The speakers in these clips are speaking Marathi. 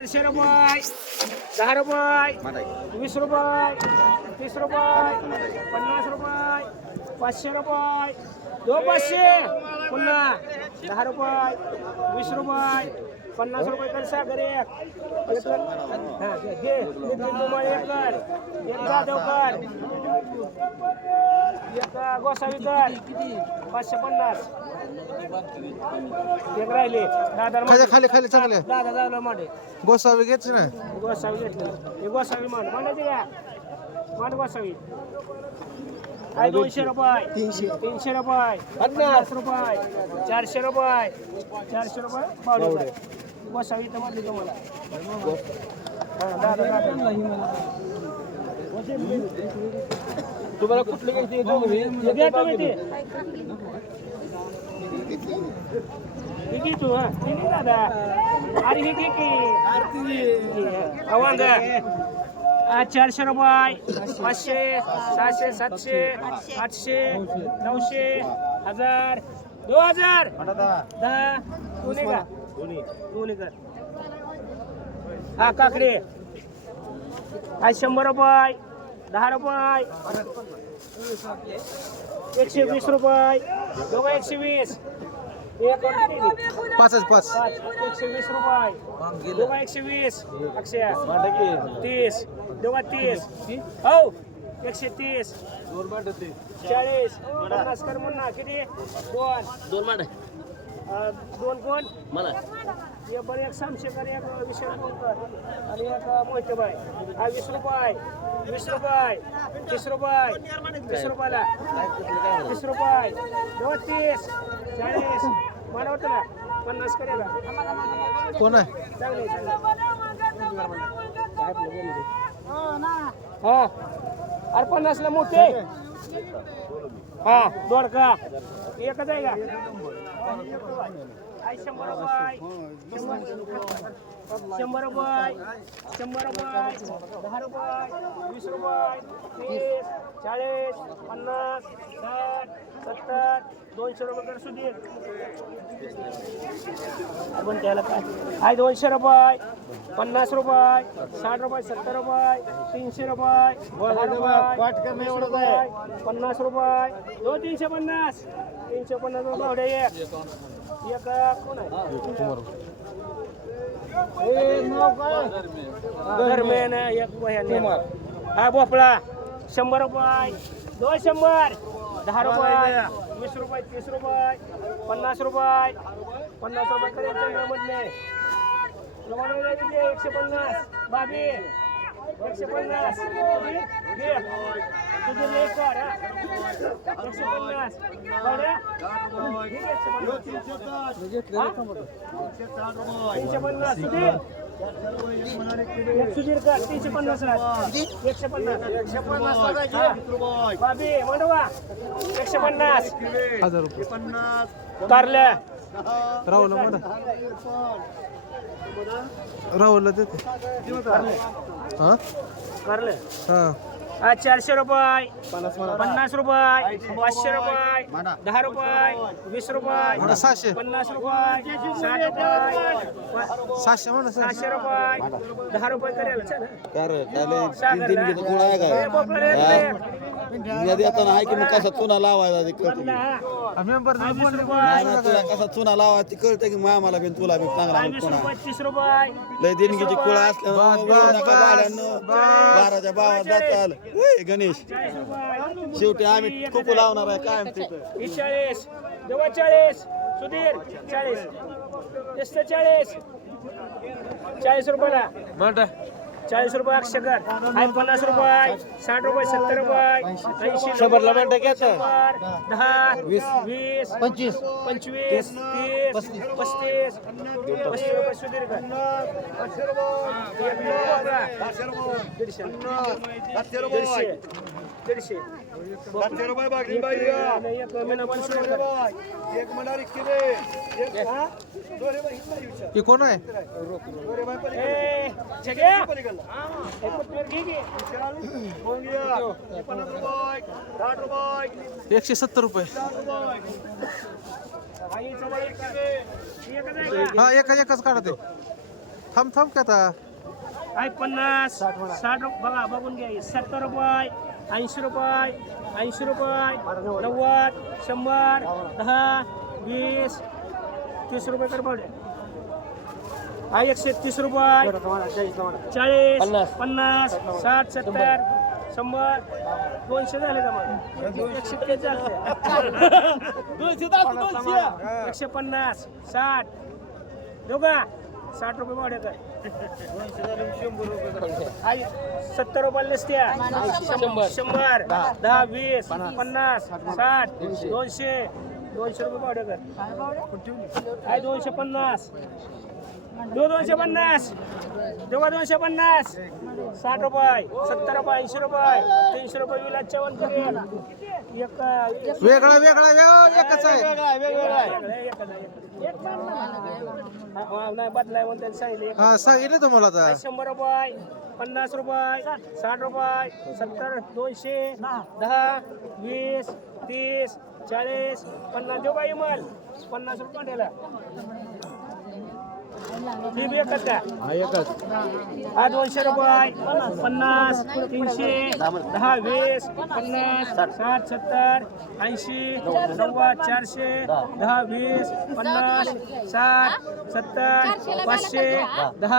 100 रुपये 10 रुपये 20 रुपये 30 रुपये 50 रुपये 500 रुपये 2500 पुन्हा 10 रुपये 20 रुपये 50 रुपये कर सागर एक घे कर एक जाधवकर एक गोसावीकर 550 एक राहिले खाली खाली चांगले दादा जावला मांडे गोसावी घ्यायचे ना गोसावी घेतलं हे गोसावी मांडायचे का मांड गोसावी काय 200 रुपये 300 रुपये 50 रुपये 400 रुपये 400 रुपये पावडे गोसावी तर म्हटली तुम्हाला तुम्हाला कुठले घ्यायचे तू हा दादा अरे हे की वांग 400 रुपये 500 600 700 800 900 1000 2000 10 दोन्ही का दोन्ही कर हा काकडे हा 100 रुपये 10 रुपये 120 रुपये दोघं 120 एक पाचच पाच 120 रुपये दोघं 120 अक्षय 30 दोघं 30 हो 130 40 50 कर म्हणा किती दोन मांड दोन कोण मला एक बरं एक सामशेकर एक विषय कर आणि एक मोहिते बाय हा 20 रुपये 20 रुपये 30 रुपये 30 रुपयाला 30 रुपये 30 40 मला वाटतं ना 50 करेला कोण आहे चांगले हा अरे 50 ला मोठे हा दोडका एकच आहे का 100 रुपये 100 रुपये 100 रुपये 10 रुपये 20 रुपये 30 40 50 60 70 200 रुपये कर सुधीर आपण त्याला काय आहे 200 रुपये 50 रुपये 60 रुपये 70 रुपये 300 रुपये 10 रुपये 50 रुपये 350 350 भावड्या एक कोण आहे दरम्यान एक हा भोपळा 100 रुपये 200 10 रुपये 20 रुपये 30 रुपये 50 रुपये 50 रुपये करेल चंद्रामधले 150 बाबी 150 घे तुझे एक कर 150 भावड्या 350 सुधीर सुधीर कर 350 150 बाबी मांडवा 150 1000 रुपये कारल्या राहुल राहुलला देते हा कारल्या हा 400 रुपये 50 रुपये 500 रुपये 10 रुपये 20 रुपये 600 50 रुपये 60 रुपये 700 म्हणा 600 रुपये 10 रुपये करेल आता आहे की मग कसा चुना लावायचा ते कळतं मेंबर तुला कसा चुना लावायचा ते कळतं की मामाला बी तुला बी चांगला 30 रुपये लय देणगीची कुळा असल्यानं बाराच्या भावात जाताल गणेश शेवटी आम्ही कुकू लावणार आहे काय 40 40 सुधीर 40 40 40 रुपयाला 40 रुपये अक्षकर 50 रुपये 60 रुपये 70 रुपये 80 शंभरला म्हणता घ्यायचं 10 20 25 30 35 रुपये सुधीर कर 150 रुपये बाकी की कोण आहे रुपये 170 रुपये हा एकच काढते थांब थांब का आता आहे 50 60 बघा बघून घ्या 70 रुपये 80 रुपये 80 रुपये 90 100 10 20 30 रुपये कर पावडे हा 130 रुपये 40 50 60 70 100 200 झाले का मग 130 झाले 150 60 दोघा 60 रुपये भाडे कर 70 रुपये त्या 100 10 20 50 60 200 200 रुपये भाडे कर आहे 250 250 दोघा 250 60 रुपये 70 रुपये 80 रुपये 300 रुपये विलास चवण करेल वेगळा एकच आहे नाही बदलाय म्हणून त्यांनी सांगितले हा सांगितलं तुम्हाला आता 100 रुपये 50 रुपये 60 रुपये 70 200 10 20 30 40 50 देऊ का इमल 50 रुपये द्यायला ही बी एकच का हा 200 रुपये 50 300 10 20 50 60 70 80 90 400 10 20 50 60 70 500 10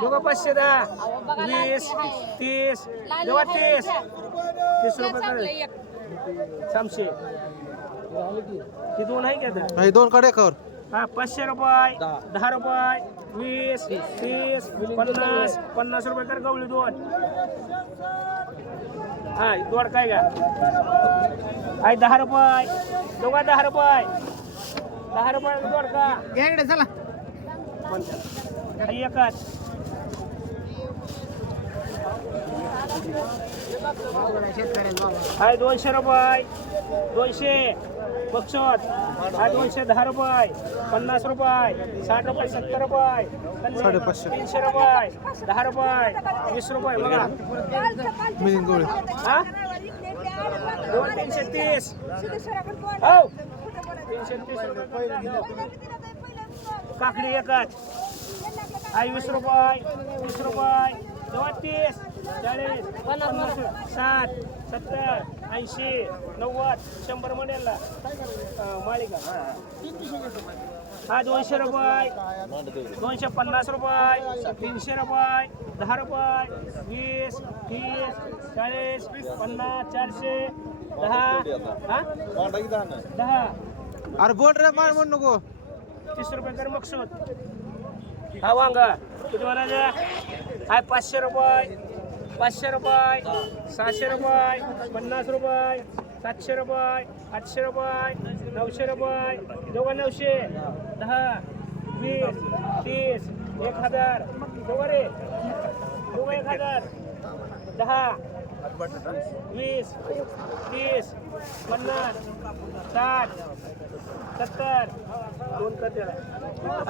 दोघं 510 20 30 दोघं 30 30 रुपये सामशे ही दोन आहे का हे दोन कडे कर हा 500 रुपये 10 रुपये 20 30 50 50 रुपये कर गवळी दोन हा दोड काय का आहे 10 रुपये दोघा 10 रुपये 10 रुपये दोड का इकडे चला हा एकच आहे 200 रुपये 200 बक्षोत हा 210 रुपये 50 रुपये 60 रुपये 70 रुपये 300 रुपये 10 रुपये 20 रुपये बघा मिलिंद गोळे हा 330 हो 330 रुपये काकडी एकच आहे 20 रुपये 20 रुपये 30 40 50 60 70 80 90 100 मॉडेलला मालिका हा 200 रुपये 250 रुपये 300 रुपये 10 रुपये 20 30 40 50 400 10 हा 10 अरे बोल रे मान म्हणू नको 30 रुपये कर मकसूद हा वांगा किती म्हणायचं आहे 500 रुपये 500 रुपये 600 रुपये 50 रुपये 700 रुपये 800 रुपये 900 रुपये दोघं 900 10 20 30 1000 दोघं रे दोघं 1000 10 20 30 50 60 70 दोन कर त्याला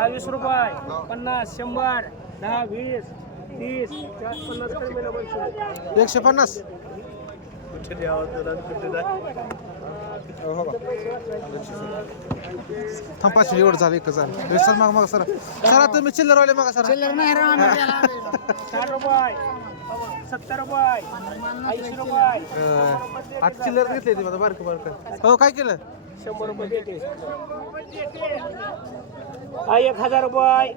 20 रुपये 50 100 10 20 30 50 कर मेला 150 थांब 500 एवढं झालं एकच झालं सर मग सर सर तुम्ही चिल्लर वाले मग सर 60 रुपये 70 रुपये 80 रुपये आता चिल्लर घेतले ते बारक बारक हो काय केलं 100 रुपये देते हा 1000 रुपये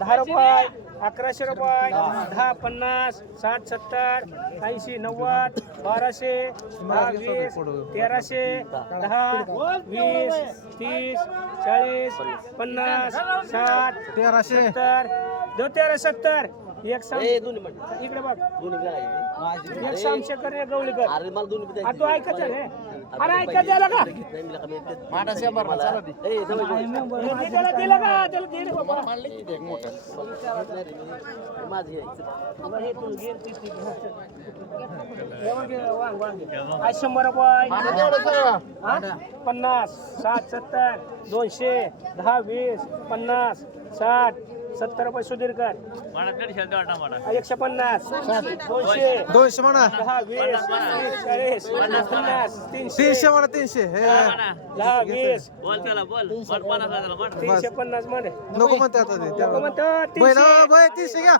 10 रुपये 1100 रुपये 10 50 60 70 80 90 1200 10 20 1300 10 20 30 40 50 60 1300 70 दो 1370 एक साम इकडे बघ एक सामशे कर रे गवळीकर अरे मला दोन्ही आ तू ऐकत रे अरे ऐकत झालं का त्याला दिलं का त्याला दिलं बाबा माझी हे तू घे हे मग वांग वांग 100 रुपये 50 60 70 200 10 20 50 60 70 रुपये सुधीरकर 150 200 200 म्हणा 10 20 30 40 50 300 300 म्हणा 300 हे 10 20 बस 350 म्हणे नको म्हणते आता ते नको म्हणतो बैल 300 बैल 300 घ्या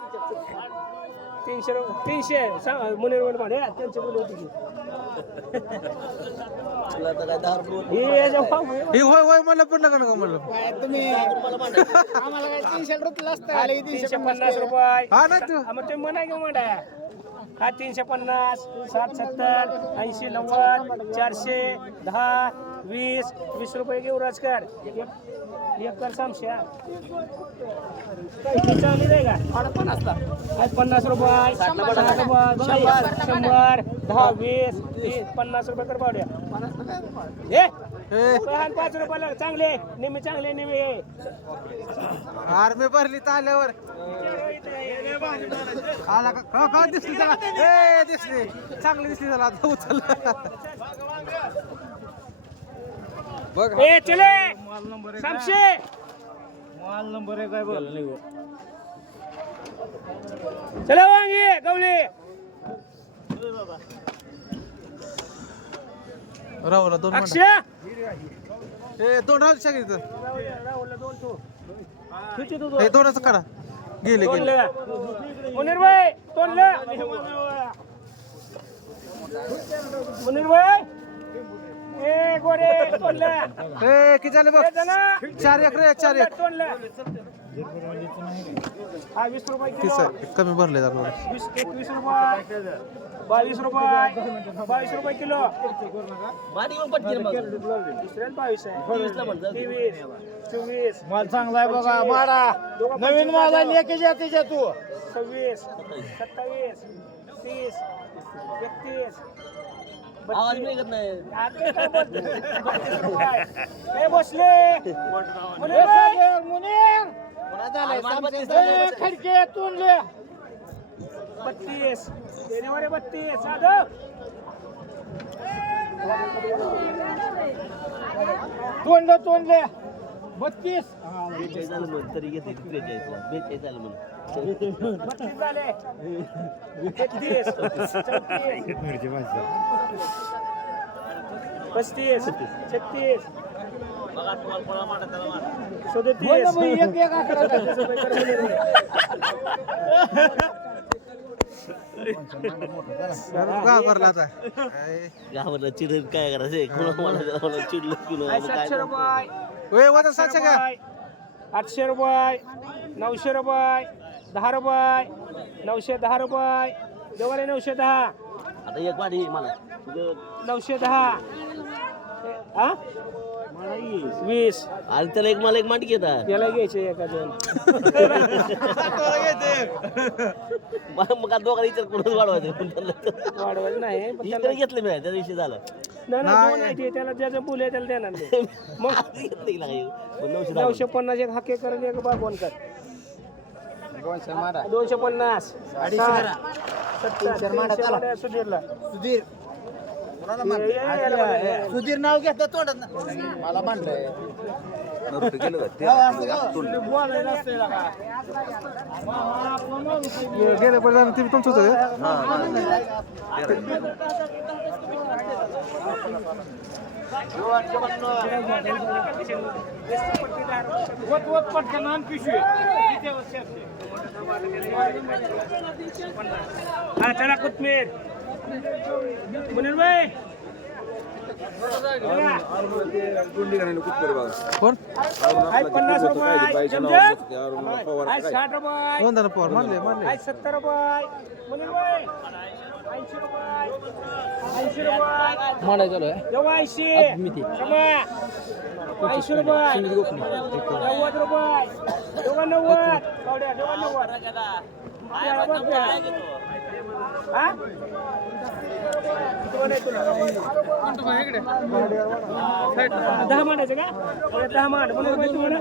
300 मुनीर म्हणे त्यांचे बोल होती की हे जेव्हा हे होय होय म्हणलं पण नका नको म्हणलं आम्हाला काय 300 रुपये असतं आले 350 रुपये हा ना तू मग ते म्हणा घेऊ म्हणा हा 350 60 70 80 90 400 10 20 20 रुपये घेऊ राजकर एक कर समस्या चांगली नाही का 50 रुपये 60 रुपये 100 10 20 30 50 रुपये कर पावड्या ए हे 5 रुपयाला चांगले नेहमी चांगले नेहमी आर्मी भरली तर आल्यावर आला का का दिसली त्याला ए दिसली चांगली दिसली त्याला आता उचल बघ ए चले समशे माल नंबर आहे काय बोल चला वांगी गवले राहुला दोन अक्षय म्हणा हे दोन राहू शकत राहुलला दोन ठेव. हे दोनच काढा गेले गेले तोंडलं मुनीर भाई तोंडलं मुनीर भाई ए गोरे तोंडलं ए किती झाले बघ 4 एक रे 4 एक तोंडलं हा 20 रुपये किस किलो कमी भरले जरा 21 रुपये 22 रुपये 22 रुपये किलो दुसऱ्याला 22 आहे 23 24 माल चांगला आहे बघा मारा नवीन माल आहे लेके जा त्याच्या तू 26 27 30 31 आवाज निघत नाही बसले मुनीर खडके तोंडले 32 जानेवारी 32 साधव तोंडले 32 32 झाले 33 34 35 36 का भरला आता गावाला चिडून काय करायचं चिडलं किलो 700 रुपये ओय वजन 700 घ्या 800 रुपये 900 रुपये 10 रुपये 910 रुपये दोघाले 910 आता एक वाढी मला 910 हा 20 आणि त्याला एक मला एक मांडी घेतात याला घ्यायचे एका दोन मग दोघांना विचार करून वाढवायचं वाढवायचं नाही पण इकडे घेतलं मी त्या दिवशी झालं नाही, दोन आहे ते, त्याला ज्याचं बोल आहे त्याला देणार नाही. मग घेतलं की लागायचं. पण 950 एक हाके करून एक बागवण कर 250 सुधीरला सुधीर सुधीर नाव घेतलं तोंडात मला मांडलंय गेले पण जाणं तुम्ही तुमचंच आहे हा चला कोथमीर मुनीर भाई कोण 50 रुपये जमजम 60 रुपये दोन जण पोर मारले 70 रुपये मुनीर भाई 80 रुपये 80 रुपये मांडाय चालू आहे जेव्हा 80 क्षमा 80 रुपये 90 रुपये जेव्हा 90 कावड्या जेव्हा 90 हा दहा मांडायचे का 10 मांड म्हणून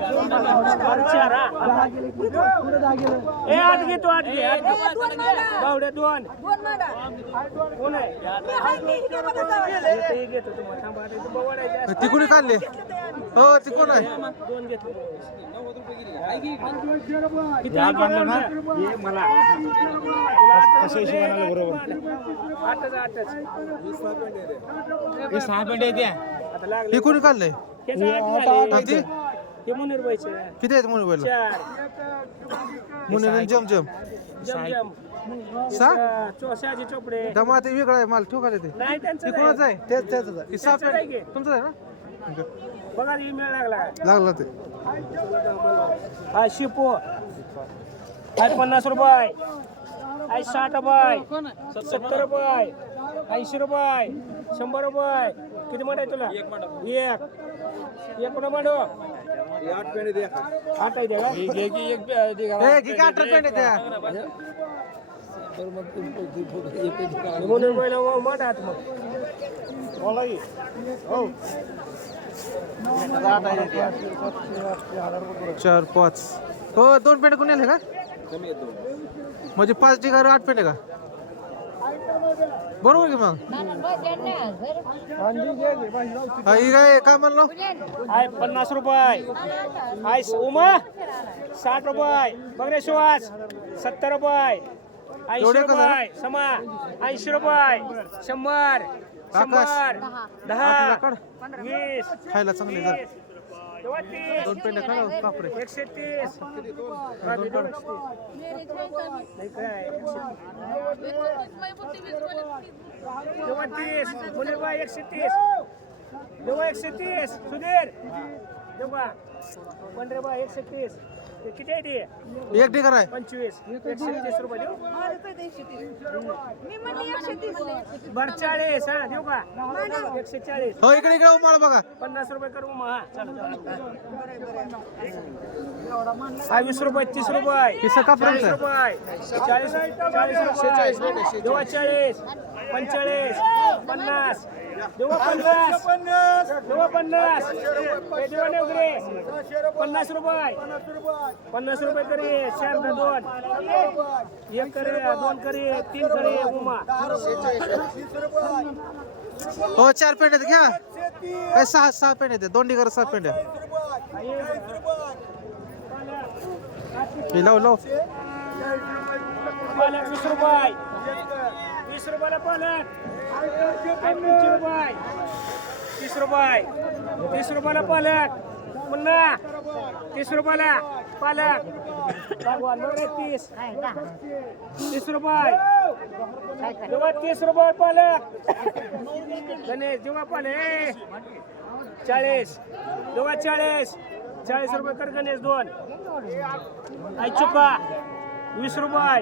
चार ए आत घेतो आत घे बावड्या दोन कोण आहे हे घेतो तुम्हाला थांबा आता इथं बवडायचं असतं. ती कुणी काढले हो ती कोण आहे दोन घेतो किती हे मला कशा हिशोबाने बरोबर आठच हे 6 पेंडे द्या आता लागले ही कुणी काढले ह्याचा हे मुनीर बाईचे किती आहेत मुली बैल 4 मुनी जम जम जमजम सा शहाजी चोपडे दमा ते वेगळं आहे माल ठोकाले ते नाही त्यांचं ती नाही. कोणाचं आहे तेच तेच ती साप त्यांचं आहे की? तुमचं आहे ना बघा ही मेळ लागला लागलं ते हा शिपो हाय 50 रुपये हाय 60 रुपये 70 रुपये 80 रुपये 100 रुपये किती मांड आहे तुला एक कुठं मांडो 8 पेंडे द्या 8 आहे द्या ए की 18 पेंड त्या म्हणून पहिला मांड आत मग बोला की हो 4 5 हो 2 पेंड कोणी आले का म्हणजे 5 ठिकाणी 8 पेंड का बरोबर की मग हा ही काय काय म्हणलो हाय 50 रुपये हाय उमा 60 रुपये बघ रे सुहास 70 रुपये 80 रुपये समा 80 रुपये 100 100 10 20 खायला चांगले जर 2 पेंड काढा बापरे 130 नाही काय 130 मुलीर बाई 130 देवा 130 सुधीर देवा पंढरे बाई 130 किती आहे ते एक ठिकाण आहे 25 130 रुपये देऊ मी म्हणली 130 बर 40 हा देऊ का 140 हो इकडे इकडे उमाळ बघा 50 रुपये करू मग हा चालू हा 20 रुपये 30 रुपये किस्सा का 40 रुपये 40 46 देवा 40 45 50 देवा 50 देवा 50 हे देवा नेवगरे 50 रुपये 50 रुपये करे 4 2 1 करे 2 करे 3 करे उमा हो 4 पेंड आहेत घ्या काय 6 पेंड आहेत 2 ठिकाणी 6 पेंड हे लाव लाव पालक 20 रुपये 20 रुपयाला पालक 50 रुपये 30 रुपये 30 रुपयाला पालक पुन्हा 30 रुपयाला पालक भगवान 30 30 रुपये जेव्हा 30 रुपये पालक गणेश जेव्हा पालक 40 जेव्हा 40 रुपये कर गणेश 2 आई चुका 20 रुपये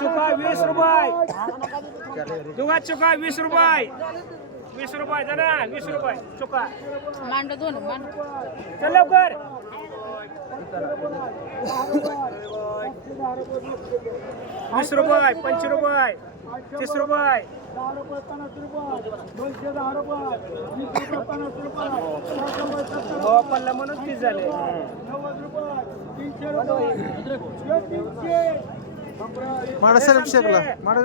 चुका 20 रुपये जेव्हा चुका 20 रुपये 20 रुपये जरा 20 रुपये चुका मांड दोन मांड चल लवकर 20 रुपये 25 रुपये 30 रुपये 10 पल्ला म्हणून 30 झाले माडा सर शेकला माडा